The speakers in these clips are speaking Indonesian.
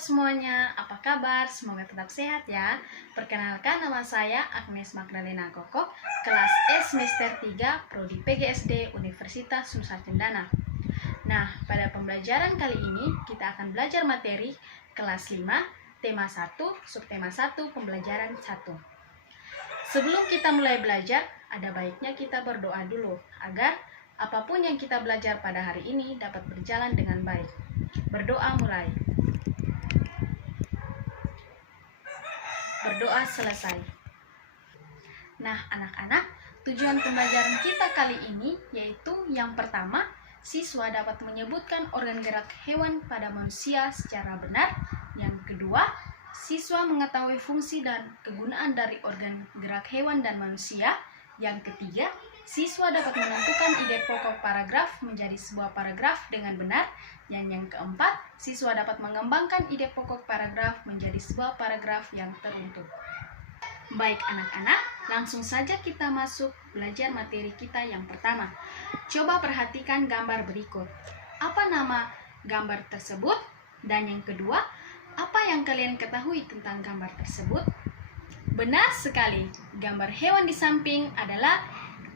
semuanya, apa kabar? Semoga tetap sehat ya. Perkenalkan, nama saya Agnes Magdalena Koko, kelas S semester 3, Prodi PGSD Universitas Nusa Cendana. Nah, pada pembelajaran kali ini kita akan belajar materi kelas 5, tema 1, subtema 1, pembelajaran 1. Sebelum kita mulai belajar, ada baiknya kita berdoa dulu agar apapun yang kita belajar pada hari ini dapat berjalan dengan baik. Berdoa mulai. Berdoa selesai. Nah, anak-anak, tujuan pembelajaran kita kali ini yaitu yang pertama, siswa dapat menyebutkan organ gerak hewan pada manusia secara benar. Yang kedua, siswa mengetahui fungsi dan kegunaan dari organ gerak hewan dan manusia. Yang ketiga, siswa dapat menentukan ide pokok paragraf menjadi sebuah paragraf dengan benar. Dan yang keempat, siswa dapat mengembangkan ide pokok paragraf menjadi sebuah paragraf yang teruntut. Baik anak-anak, langsung saja kita masuk belajar materi kita yang pertama. Coba perhatikan gambar berikut. Apa nama gambar tersebut? Dan yang kedua, apa yang kalian ketahui tentang gambar tersebut? Benar sekali, gambar hewan di samping adalah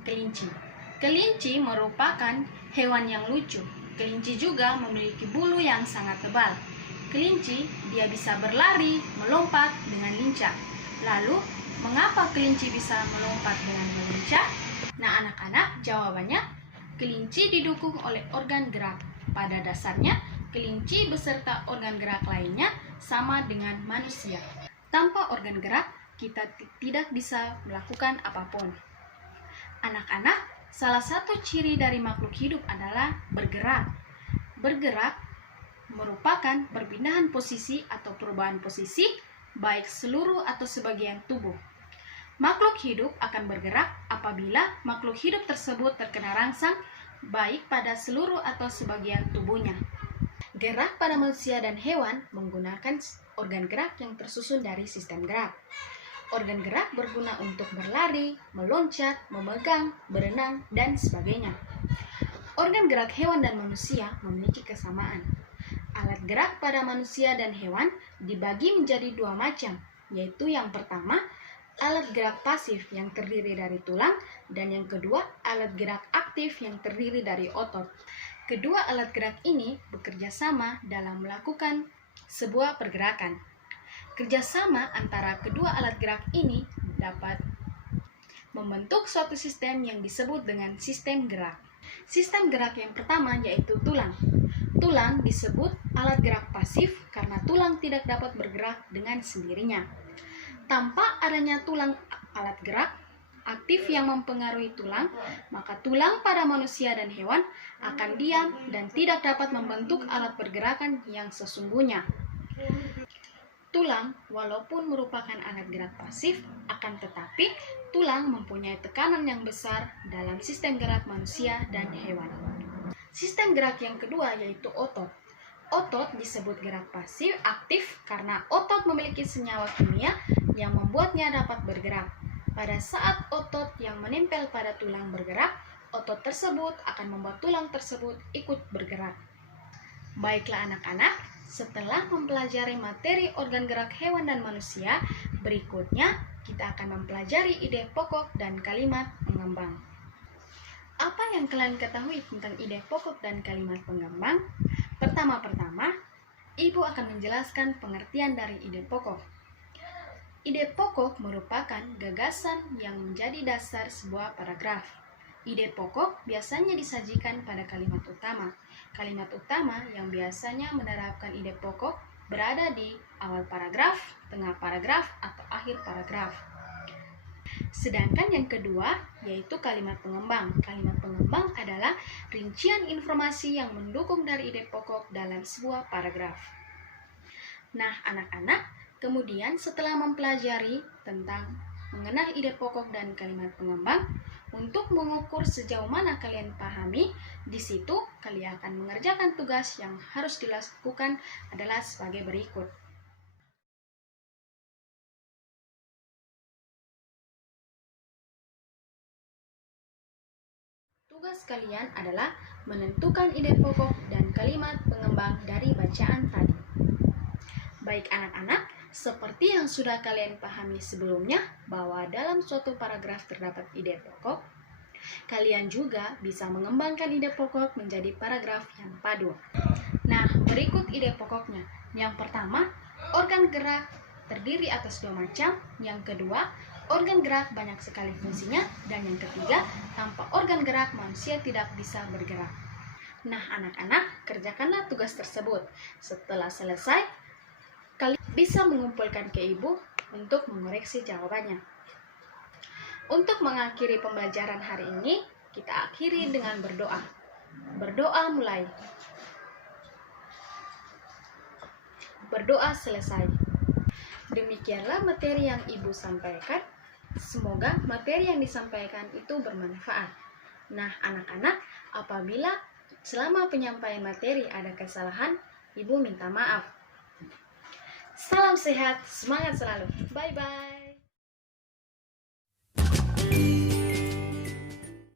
kelinci. Kelinci merupakan hewan yang lucu. Kelinci juga memiliki bulu yang sangat tebal. Kelinci, dia bisa berlari, melompat dengan lincah. Lalu, mengapa kelinci bisa melompat dengan lincah? Nah, anak-anak, jawabannya, kelinci didukung oleh organ gerak. Pada dasarnya, kelinci beserta organ gerak lainnya sama dengan manusia. Tanpa organ gerak, kita tidak bisa melakukan apapun. Anak-anak, salah satu ciri dari makhluk hidup adalah bergerak. Bergerak merupakan perpindahan posisi atau perubahan posisi, baik seluruh atau sebagian tubuh. Makhluk hidup akan bergerak apabila makhluk hidup tersebut terkena rangsang, baik pada seluruh atau sebagian tubuhnya. Gerak pada manusia dan hewan menggunakan organ gerak yang tersusun dari sistem gerak. Organ gerak berguna untuk berlari, meloncat, memegang, berenang, dan sebagainya. Organ gerak hewan dan manusia memiliki kesamaan. Alat gerak pada manusia dan hewan dibagi menjadi dua macam, yaitu yang pertama, alat gerak pasif yang terdiri dari tulang, dan yang kedua, alat gerak aktif yang terdiri dari otot. Kedua alat gerak ini bekerja sama dalam melakukan sebuah pergerakan. Kerjasama antara kedua alat gerak ini dapat membentuk suatu sistem yang disebut dengan sistem gerak. Sistem gerak yang pertama yaitu tulang. Tulang disebut alat gerak pasif karena tulang tidak dapat bergerak dengan sendirinya. Tanpa adanya tulang alat gerak aktif yang mempengaruhi tulang, maka tulang pada manusia dan hewan akan diam dan tidak dapat membentuk alat pergerakan yang sesungguhnya. Tulang, walaupun merupakan alat gerak pasif, akan tetapi tulang mempunyai tekanan yang besar dalam sistem gerak manusia dan hewan. Sistem gerak yang kedua yaitu otot. Otot disebut gerak pasif aktif karena otot memiliki senyawa kimia yang membuatnya dapat bergerak. Pada saat otot yang menempel pada tulang bergerak, otot tersebut akan membuat tulang tersebut ikut bergerak. Baiklah anak-anak, setelah mempelajari materi organ gerak hewan dan manusia, berikutnya kita akan mempelajari ide pokok dan kalimat pengembang. Apa yang kalian ketahui tentang ide pokok dan kalimat pengembang? Pertama-tama, Ibu akan menjelaskan pengertian dari ide pokok. Ide pokok merupakan gagasan yang menjadi dasar sebuah paragraf. Ide pokok biasanya disajikan pada kalimat utama. Kalimat utama yang biasanya menerapkan ide pokok berada di awal paragraf, tengah paragraf, atau akhir paragraf. Sedangkan yang kedua yaitu kalimat pengembang. Kalimat pengembang adalah rincian informasi yang mendukung dari ide pokok dalam sebuah paragraf. Nah, anak-anak, kemudian setelah mempelajari tentang mengenal ide pokok dan kalimat pengembang, untuk mengukur sejauh mana kalian pahami, di situ kalian akan mengerjakan tugas yang harus dilakukan adalah sebagai berikut. Tugas kalian adalah menentukan ide pokok dan kalimat pengembang dari bacaan tadi. Baik anak-anak, seperti yang sudah kalian pahami sebelumnya bahwa dalam suatu paragraf terdapat ide pokok, kalian juga bisa mengembangkan ide pokok menjadi paragraf yang padu. Nah, berikut ide pokoknya. Yang pertama, organ gerak terdiri atas 2 macam. Yang kedua, organ gerak banyak sekali fungsinya. Dan yang ketiga, tanpa organ gerak manusia tidak bisa bergerak. Nah, anak-anak, kerjakanlah tugas tersebut. Setelah selesai, kalian bisa mengumpulkan ke ibu untuk mengoreksi jawabannya. Untuk mengakhiri pembelajaran hari ini, kita akhiri dengan berdoa. Berdoa mulai. Berdoa selesai. Demikianlah materi yang ibu sampaikan. Semoga materi yang disampaikan itu bermanfaat. Nah, anak-anak, apabila selama penyampaian materi ada kesalahan, ibu minta maaf. Salam sehat, semangat selalu. Bye-bye.